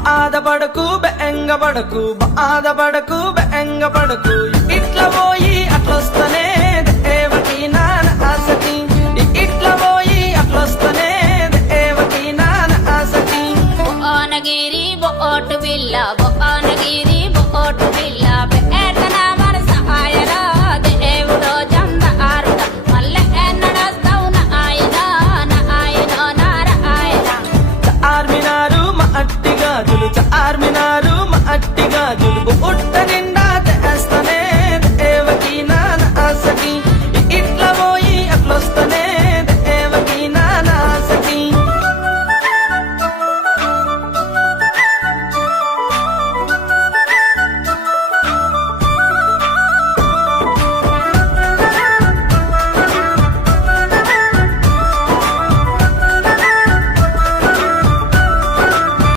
బాధపడకు బెంగపడకు బాధపడకు బెంగపడకు ఇట్లా పోయి అట్లొస్తనే దేవకి నాన్న ఆసకి ఇట్లా పోయి అట్లొస్తనే దేవకి నాన్న ఆసకి బొనగిరి బొట్టు బిల్ల బొనగిరి బొట్టు బిల్ల